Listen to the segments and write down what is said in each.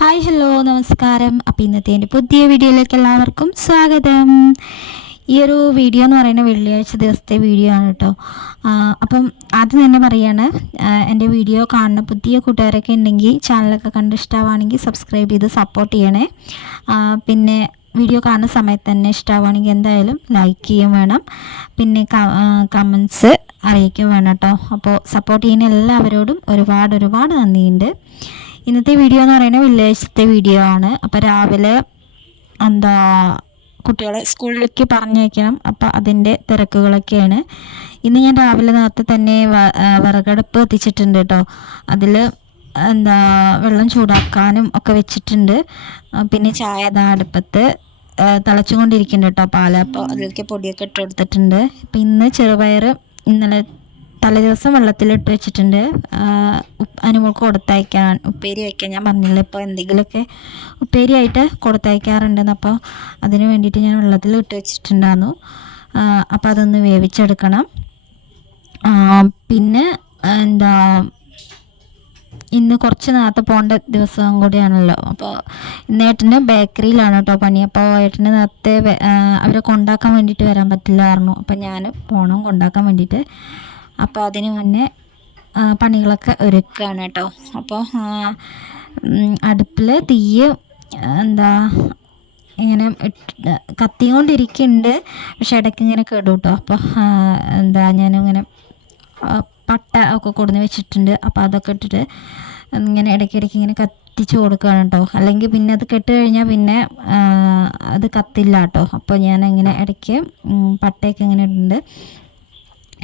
Hi hello നമസ്കാരം. അപ്പോൾ ഇന്നത്തെ എന്റെ പുതിയ വീഡിയോയിലേക്ക് എല്ലാവർക്കും സ്വാഗതം. ഈ ഒരു വീഡിയോ എന്ന് പറയുന്നത് വെള്ളിയാഴ്ച ദിവസത്തെ വീഡിയോ ആണ് കേട്ടോ. അപ്പം ആദ്യം തന്നെ പറയാണ് എന്റെ വീഡിയോ കാണുന്ന പുതിയ കൂട്ടുകാരൊക്കെ ഉണ്ടെങ്കിൽ ചാനലൊക്കെ കണ്ട് ഇഷ്ടമാണെങ്കിൽ സബ്സ്ക്രൈബ് ചെയ്ത് സപ്പോർട്ട് ചെയ്യണേ. പിന്നെ വീഡിയോ കാണുന്ന സമയത്ത് തന്നെ ഇഷ്ടമാവുകയാണെങ്കിൽ എന്തായാലും ലൈക്ക് ചെയ്യും വേണം. പിന്നെ കമൻസ് അറിയിക്കുകയും വേണം കേട്ടോ. അപ്പോൾ സപ്പോർട്ട് ചെയ്യുന്ന എല്ലാവരോടും ഒരുപാട് ഒരുപാട് നന്ദിയുണ്ട്. ഇന്നത്തെ വീഡിയോ എന്ന് പറയുന്നത് വില്ലേജത്തെ വീഡിയോ ആണ്. അപ്പോൾ രാവിലെ എന്താ കുട്ടികളെ സ്കൂളിലേക്ക് പറഞ്ഞയക്കണം. അപ്പോൾ അതിന്റെ തിരക്കുകളൊക്കെയാണ്. ഇന്ന് ഞാൻ രാവിലെ നേരത്തെ തന്നെ വിറകടുപ്പ് എത്തിച്ചിട്ടുണ്ട് കേട്ടോ അതിൽ എന്താ വെള്ളം ചൂടാക്കാനും ഒക്കെ വെച്ചിട്ടുണ്ട്. പിന്നെ ചായ ദാ അടുപ്പത്ത് തിളച്ചുകൊണ്ടിരിക്കുന്നുണ്ട് കേട്ടോ പാല. അപ്പോൾ അതിലേക്ക് പൊടിയൊക്കെ ഇട്ട് കൊടുത്തിട്ടുണ്ട്. ഇപ്പം ഇന്ന് ചെറുപയർ ഇന്നലെ തലേ ദിവസം വെള്ളത്തിലിട്ട് വെച്ചിട്ടുണ്ട്. അനുമോൾക്ക് കൊടുത്തയക്കാൻ ഉപ്പേരി വയ്ക്കാൻ ഞാൻ പറഞ്ഞില്ല? ഇപ്പോൾ എന്തെങ്കിലുമൊക്കെ ഉപ്പേരി ആയിട്ട് കൊടുത്തയക്കാറുണ്ടെന്ന്. അപ്പോൾ അതിന് വേണ്ടിയിട്ട് ഞാൻ വെള്ളത്തിൽ ഇട്ട് വെച്ചിട്ടുണ്ടായിരുന്നു അപ്പോൾ അതൊന്ന് വേവിച്ചെടുക്കണം. പിന്നെ എന്താ ഇന്ന് കുറച്ച് നേരത്തെ പോകേണ്ട ദിവസം കൂടിയാണല്ലോ. അപ്പോൾ ഇന്ന് ഏട്ടന്റെ ബേക്കറിയിലാണ് കേട്ടോ പണി. അപ്പോൾ ഏട്ടന്റെ നേരത്തെ അവരെ കൊണ്ടാക്കാൻ വേണ്ടിയിട്ട് വരാൻ പറ്റില്ലായിരുന്നു. അപ്പോൾ ഞാൻ പോകണം കൊണ്ടാക്കാൻ വേണ്ടിയിട്ട് അപ്പോൾ അതിന് മുന്നേ പണികളൊക്കെ ഒരുക്കുകയാണ് കേട്ടോ. അപ്പോൾ അടുപ്പിൽ തീയ് എന്താ ഇങ്ങനെ കത്തിക്കൊണ്ടിരിക്കുന്നുണ്ട് പക്ഷെ ഇടയ്ക്ക് ഇങ്ങനെ കേടും കേട്ടോ. അപ്പോൾ എന്താ ഞാനിങ്ങനെ പട്ട ഒക്കെ കൊടുന്ന് വെച്ചിട്ടുണ്ട്. അപ്പോൾ അതൊക്കെ ഇട്ടിട്ട് ഇങ്ങനെ ഇടയ്ക്കിടയ്ക്ക് ഇങ്ങനെ കത്തിച്ച് കൊടുക്കുകയാണ് കേട്ടോ. അല്ലെങ്കിൽ പിന്നെ അത് കെട്ട് കഴിഞ്ഞാൽ പിന്നെ അത് കത്തില്ല കേട്ടോ. അപ്പോൾ ഞാൻ ഇങ്ങനെ ഇടയ്ക്ക് പട്ടയൊക്കെ ഇങ്ങനെ ഇടുന്നുണ്ട്.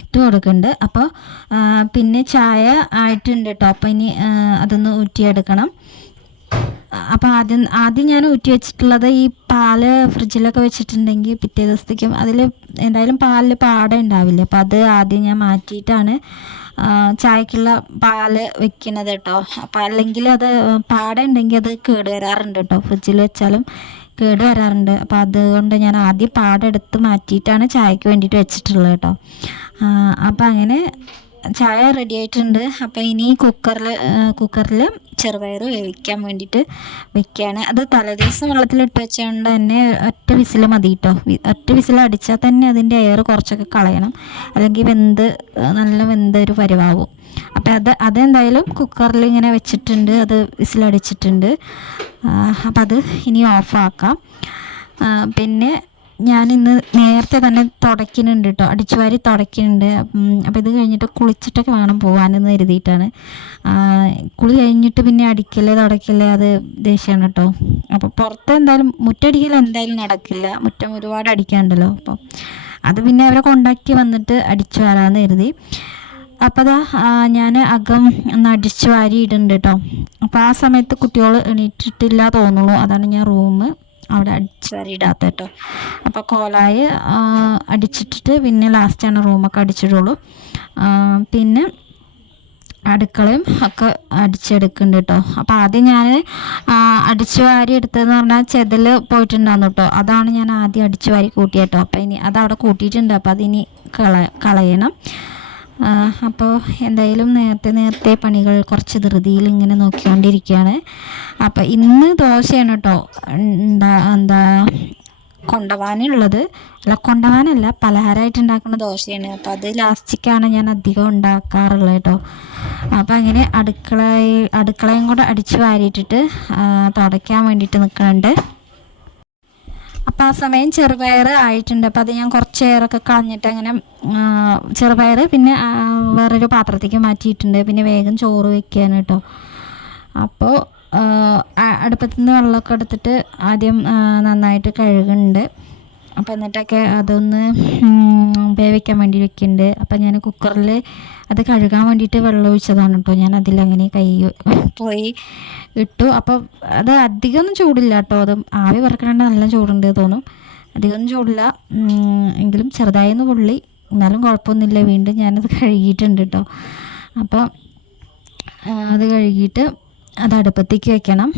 ഇട്ട് കൊടുക്കുന്നുണ്ട് അപ്പോൾ പിന്നെ ചായ ആയിട്ടുണ്ട് കേട്ടോ അപ്പോൾ ഇനി അതൊന്ന് ഊറ്റിയെടുക്കണം. അപ്പോൾ ആദ്യം ആദ്യം ഞാൻ ഊറ്റി വെച്ചിട്ടുള്ളത് ഈ പാൽ ഫ്രിഡ്ജിലൊക്കെ വെച്ചിട്ടുണ്ടെങ്കിൽ പിറ്റേ ദിവസത്തേക്കും അതിൽ എന്തായാലും പാലിൽ പാട ഉണ്ടാവില്ല. അപ്പോൾ അത് ആദ്യം ഞാൻ മാറ്റിയിട്ടാണ് ചായക്കുള്ള പാൽ വെക്കുന്നത് കേട്ടോ അപ്പോൾ അല്ലെങ്കിൽ അത് പാട ഉണ്ടെങ്കിൽ അത് കേട് വരാറുണ്ട് കേട്ടോ ഫ്രിഡ്ജിൽ വെച്ചാലും കേട് വരാറുണ്ട്. അപ്പോൾ അതുകൊണ്ട് ഞാൻ ആദ്യം പാടെടുത്ത് മാറ്റിയിട്ടാണ് ചായക്ക് വേണ്ടിയിട്ട് വെച്ചിട്ടുള്ളത് കേട്ടോ. അപ്പം അങ്ങനെ ചായ റെഡി ആയിട്ടുണ്ട്. അപ്പോൾ ഇനി കുക്കറിൽ കുക്കറിൽ ചെറുപയർ വേവിക്കാൻ വേണ്ടിയിട്ട് വെക്കുകയാണ് അത് തലേദിവസം വെള്ളത്തിലിട്ട് വെച്ചുകൊണ്ട് തന്നെ ഒറ്റ വിസിൽ മതി കേട്ടോ. ഒറ്റ വിസിൽ അടിച്ചാൽ തന്നെ അതിന്റെ എയർ കുറച്ചൊക്കെ കളയണം. അല്ലെങ്കിൽ വെന്ത് നല്ല വെന്ത ഒരു പരിവാവും. അപ്പോൾ അത് അതെന്തായാലും കുക്കറിൽ ഇങ്ങനെ വെച്ചിട്ടുണ്ട് അത് വിസിലടിച്ചിട്ടുണ്ട്. അപ്പം അത് ഇനി ഓഫാക്കാം. പിന്നെ ഞാൻ ഇന്ന് നേരത്തെ തന്നെ തുടയ്ക്കുന്നുണ്ട് കേട്ടോ അടിച്ചു വാരി തുടയ്ക്കുന്നുണ്ട് അപ്പോൾ ഇത് കഴിഞ്ഞിട്ട് കുളിച്ചിട്ടൊക്കെ വേണം പോകാനെന്ന് കരുതിയിട്ടാണ്. കുളി കഴിഞ്ഞിട്ട് പിന്നെ അടിക്കൽ തുടയ്ക്കൽ അത് ദേഷ്യമാണ് കേട്ടോ അപ്പോൾ പുറത്ത് എന്തായാലും മുറ്റടിക്കൽ എന്തായാലും നടക്കില്ല. മുറ്റം ഒരുപാട് അടിക്കാനുണ്ടല്ലോ അപ്പോൾ അത് പിന്നെ അവരെ കൊണ്ടാക്കി വന്നിട്ട് അടിച്ചു വരാമെന്ന് കരുതി. അപ്പോൾ അതാ ഞാൻ അകം ഒന്ന് വാരിയിടുന്നുണ്ട് കേട്ടോ അപ്പോൾ ആ സമയത്ത് കുട്ടികൾ എണീറ്റിട്ടില്ല തോന്നുന്നു അതാണ് ഞാൻ റൂം അവിടെ അടിച്ച് വാരി ഇടാത്ത കേട്ടോ അപ്പോൾ കോലായി അടിച്ചിട്ടിട്ട് പിന്നെ ലാസ്റ്റാണ് റൂമൊക്കെ അടിച്ചിടുള്ളൂ. പിന്നെ അടുക്കളയും ഒക്കെ അടിച്ചെടുക്കുന്നുണ്ട് കേട്ടോ അപ്പോൾ ആദ്യം ഞാൻ അടിച്ചു വാരി എടുത്തതെന്ന് പറഞ്ഞാൽ ചെതൽ പോയിട്ടുണ്ടായിരുന്നു കേട്ടോ അതാണ് ഞാൻ ആദ്യം അടിച്ചു വാരി കൂട്ടിയ കേട്ടോ അപ്പോൾ ഇനി അത് അവിടെ കൂട്ടിയിട്ടുണ്ട്. അപ്പോൾ അതിനി കള കളയണം. അപ്പോൾ എന്തായാലും നേരത്തെ നേരത്തെ പണികൾ കുറച്ച് ധൃതിയിൽ ഇങ്ങനെ നോക്കിക്കൊണ്ടിരിക്കുകയാണ്. അപ്പോൾ ഇന്ന് ദോശയാണ് കേട്ടോ എന്താ എന്താ കൊണ്ടുപോകാനുള്ളത് അല്ല കൊണ്ടുപോകാനല്ല പലഹാരമായിട്ട് ഉണ്ടാക്കുന്ന ദോശയാണ്. അപ്പോൾ അത് ലാസ്റ്റിക്കാണ് ഞാൻ അധികം ഉണ്ടാക്കാറുള്ളത് കേട്ടോ അപ്പോൾ അങ്ങനെ അടുക്കള അടുക്കളയും കൂടെ അടിച്ച് വാരിയിട്ടിട്ട് തുടയ്ക്കാൻ വേണ്ടിയിട്ട് നിൽക്കുന്നുണ്ട്. അപ്പോൾ ആ സമയം ചെറുപയർ ആയിട്ടുണ്ട്. അപ്പോൾ അത് ഞാൻ കുറച്ച് ഏറൊക്കെ കളഞ്ഞിട്ട് അങ്ങനെ ചെറുപയർ പിന്നെ വേറൊരു പാത്രത്തേക്ക് മാറ്റിയിട്ടുണ്ട്. പിന്നെ വേഗം ചോറ് വെക്കുകയാണ് കേട്ടോ അപ്പോൾ അടുപ്പത്തു നിന്ന് വെള്ളമൊക്കെ എടുത്തിട്ട് ആദ്യം നന്നായിട്ട് കഴുകുന്നുണ്ട്. അപ്പോൾ എന്നിട്ടൊക്കെ അതൊന്ന് ഉം, വെക്കാൻ വേണ്ടി വെക്കുന്നുണ്ട് അപ്പം ഞാൻ കുക്കറിൽ അത് കഴുകാൻ വേണ്ടിയിട്ട് വെള്ളം ഒഴിച്ചതാണ് കേട്ടോ ഞാൻ അതിലങ്ങനെ കൈ പോയി ഇട്ടു. അപ്പം അത് അധികമൊന്നും ചൂടില്ല കേട്ടോ അത് ആവി വറക്കണേണ്ട നല്ല ചൂടുണ്ട് തോന്നും. അധികമൊന്നും ചൂടില്ല. എങ്കിലും ചെറുതായൊന്ന് പൊള്ളി. എന്നാലും കുഴപ്പമൊന്നുമില്ല. വീണ്ടും ഞാനത് കഴുകിയിട്ടുണ്ട് കേട്ടോ അപ്പം അത് കഴുകിയിട്ട് അത് അടുപ്പത്തേക്ക് വെക്കണം.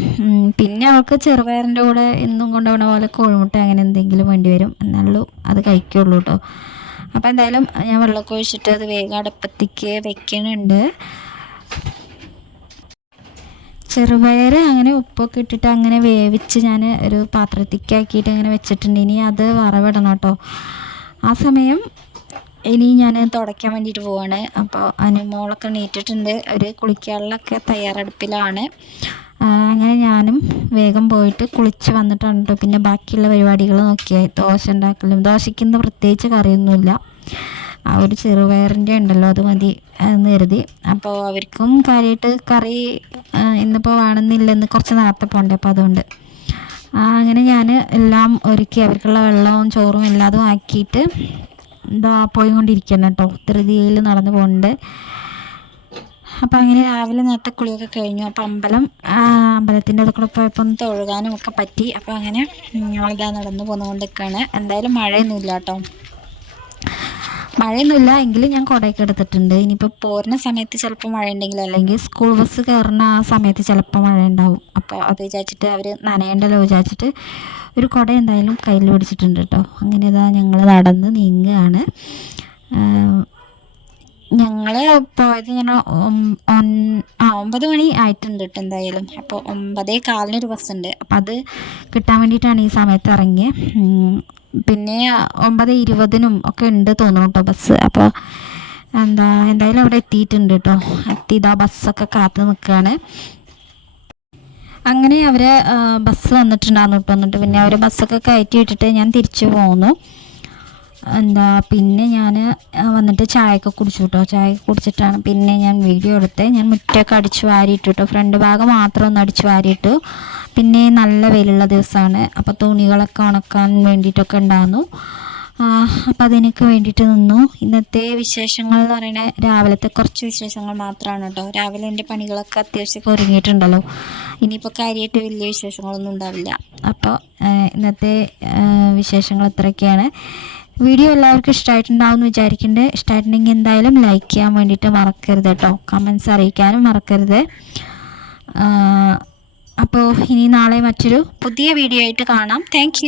പിന്നെ അവൾക്ക് ചെറുപയറിന്റെ കൂടെ എന്നും കൊണ്ടുപോകണ പോലെ കോഴിമുട്ട അങ്ങനെ എന്തെങ്കിലും വേണ്ടി വരും. എന്നാലും അത് കഴിക്കുള്ളൂ കേട്ടോ അപ്പോൾ എന്തായാലും ഞാൻ വെള്ളമൊക്കെ ഒഴിച്ചിട്ട് അത് വേഗം അടുപ്പത്തേക്ക് വെക്കണുണ്ട്. ചെറുപയർ അങ്ങനെ ഉപ്പൊക്കെ ഇട്ടിട്ട് അങ്ങനെ വേവിച്ച് ഞാൻ ഒരു പാത്രത്തിക്കാക്കിയിട്ട് അങ്ങനെ വെച്ചിട്ടുണ്ട്. ഇനി അത് വറവിടണം കേട്ടോ. ആ സമയം ഇനി ഞാൻ തുടയ്ക്കാൻ വേണ്ടിയിട്ട് പോവാണ്. അപ്പോൾ അനുമോളൊക്കെ നീറ്റിട്ടുണ്ട് ഒരു കുളിക്കാനുള്ളൊക്കെ തയ്യാറെടുപ്പിലാണ്. അങ്ങനെ ഞാനും വേഗം പോയിട്ട് കുളിച്ച് വന്നിട്ടാണ് കേട്ടോ. പിന്നെ ബാക്കിയുള്ള പരിപാടികൾ നോക്കിയായി ദോശ ഉണ്ടാക്കലും. ദോശയ്ക്കൊന്നും പ്രത്യേകിച്ച് കറിയൊന്നുമില്ല. ആ ഒരു ചെറുപയറിന്റെ ഉണ്ടല്ലോ അത് മതി എന്ന് കരുതി. അപ്പോൾ അവർക്കും കാര്യമായിട്ട് കറി ഇന്നിപ്പോൾ വേണമെന്നില്ലെന്ന് കുറച്ച് നേരത്തെ പോകണ്ടേ അപ്പോൾ അതുകൊണ്ട് അങ്ങനെ ഞാൻ എല്ലാം ഒരുക്കി അവർക്കുള്ള വെള്ളവും ചോറും എല്ലാതും ആക്കിയിട്ട് എന്താ പോയിക്കൊണ്ടിരിക്കണം കേട്ടോ. ധൃതിയിൽ നടന്നു പോകുന്നുണ്ട് അപ്പോൾ അങ്ങനെ രാവിലെ നേരത്തെ കുളിയൊക്കെ കഴിഞ്ഞു. അപ്പോൾ അമ്പലം അമ്പലത്തിന്റെ അതൊക്കെ പോയപ്പോൾ ഒന്ന് തൊഴുകാനും ഒക്കെ പറ്റി. അപ്പോൾ അങ്ങനെ ഞങ്ങളിതാ നടന്നു പോന്നുകൊണ്ടിരിക്കുകയാണ്. എന്തായാലും മഴയൊന്നുമില്ല കേട്ടോ. മഴയൊന്നുമില്ല എങ്കിലും ഞാൻ കുടയൊക്കെ എടുത്തിട്ടുണ്ട്. ഇനിയിപ്പോൾ പോരുന്ന സമയത്ത് ചിലപ്പോൾ മഴ ഉണ്ടെങ്കിൽ അല്ലെങ്കിൽ സ്കൂൾ ബസ് കയറുന്ന ആ സമയത്ത് ചിലപ്പോൾ മഴ ഉണ്ടാവും. അപ്പോൾ അത് വിചാരിച്ചിട്ട് അവർ നനയണ്ടല്ലോ വിചാരിച്ചിട്ട് ഒരു കുട എന്തായാലും കയ്യിൽ പിടിച്ചിട്ടുണ്ട് കേട്ടോ അങ്ങനെ ഇതാ ഞങ്ങൾ നടന്ന് നീങ്ങുകയാണ്. ഞങ്ങൾ പോയത് ഞാൻ ആ ഒമ്പത് മണി ആയിട്ടുണ്ട് കേട്ടോ എന്തായാലും. അപ്പോൾ ഒമ്പതേ കാലിനൊരു ഉണ്ട്. അപ്പോൾ അത് കിട്ടാൻ വേണ്ടിയിട്ടാണ് ഈ സമയത്ത് ഇറങ്ങിയത് പിന്നെ ഒമ്പത് ഇരുപതിനും ഒക്കെ ഉണ്ട് തോന്നുന്നു കേട്ടോ ബസ് അപ്പോൾ എന്താ എന്തായാലും അവിടെ എത്തിയിട്ടുണ്ട് കേട്ടോ. എത്തി ഇതാ ബസ്സൊക്കെ കാത്തു നിൽക്കുകയാണ് അങ്ങനെ അവരെ ബസ് വന്നിട്ടുണ്ടായിരുന്നു കേട്ടോ. എന്നിട്ട് പിന്നെ അവർ ബസ്സൊക്കെ കയറ്റി വിട്ടിട്ട് ഞാൻ തിരിച്ചു പോന്നു. എന്താ പിന്നെ ഞാൻ വന്നിട്ട് ചായയൊക്കെ കുടിച്ചു കേട്ടോ ചായ കുടിച്ചിട്ടാണ് പിന്നെ ഞാൻ വീഡിയോ എടുത്തത് ഞാൻ മുറ്റൊക്കെ അടിച്ചു വാരിയിട്ടു കേട്ടോ ഫ്രണ്ട് ഭാഗം മാത്രം ഒന്ന് അടിച്ച് വാരിയിട്ടു. പിന്നെ നല്ല വെയിലുള്ള ദിവസമാണ് അപ്പോൾ തുണികളൊക്കെ ഉണക്കാൻ വേണ്ടിയിട്ടൊക്കെ ഉണ്ടാകുന്നു അപ്പോൾ അതിനൊക്കെ വേണ്ടിയിട്ട് നിന്നു. ഇന്നത്തെ വിശേഷങ്ങൾ എന്ന് പറയുന്നത് രാവിലത്തെ കുറച്ച് വിശേഷങ്ങൾ മാത്രമാണ് കേട്ടോ. രാവിലെ എന്റെ പണികളൊക്കെ അത്യാവശ്യമൊക്കെ ഒരുങ്ങിയിട്ടുണ്ടല്ലോ. ഇനിയിപ്പോൾ കാര്യമായിട്ട് വലിയ വിശേഷങ്ങളൊന്നും ഉണ്ടാവില്ല. അപ്പോൾ ഇന്നത്തെ വിശേഷങ്ങൾ ഇത്രയൊക്കെയാണ് വീഡിയോ എല്ലാവർക്കും ഇഷ്ടമായിട്ടുണ്ടാവും എന്ന് വിചാരിക്കുന്നുണ്ട് ഇഷ്ടമായിട്ടുണ്ടെങ്കിൽ എന്തായാലും ലൈക്ക് ചെയ്യാൻ വേണ്ടിയിട്ട് മറക്കരുത് കേട്ടോ കമൻസ് അറിയിക്കാനും മറക്കരുത്. അപ്പോൾ ഇനി നാളെ മറ്റൊരു പുതിയ വീഡിയോ ആയിട്ട് കാണാം. താങ്ക്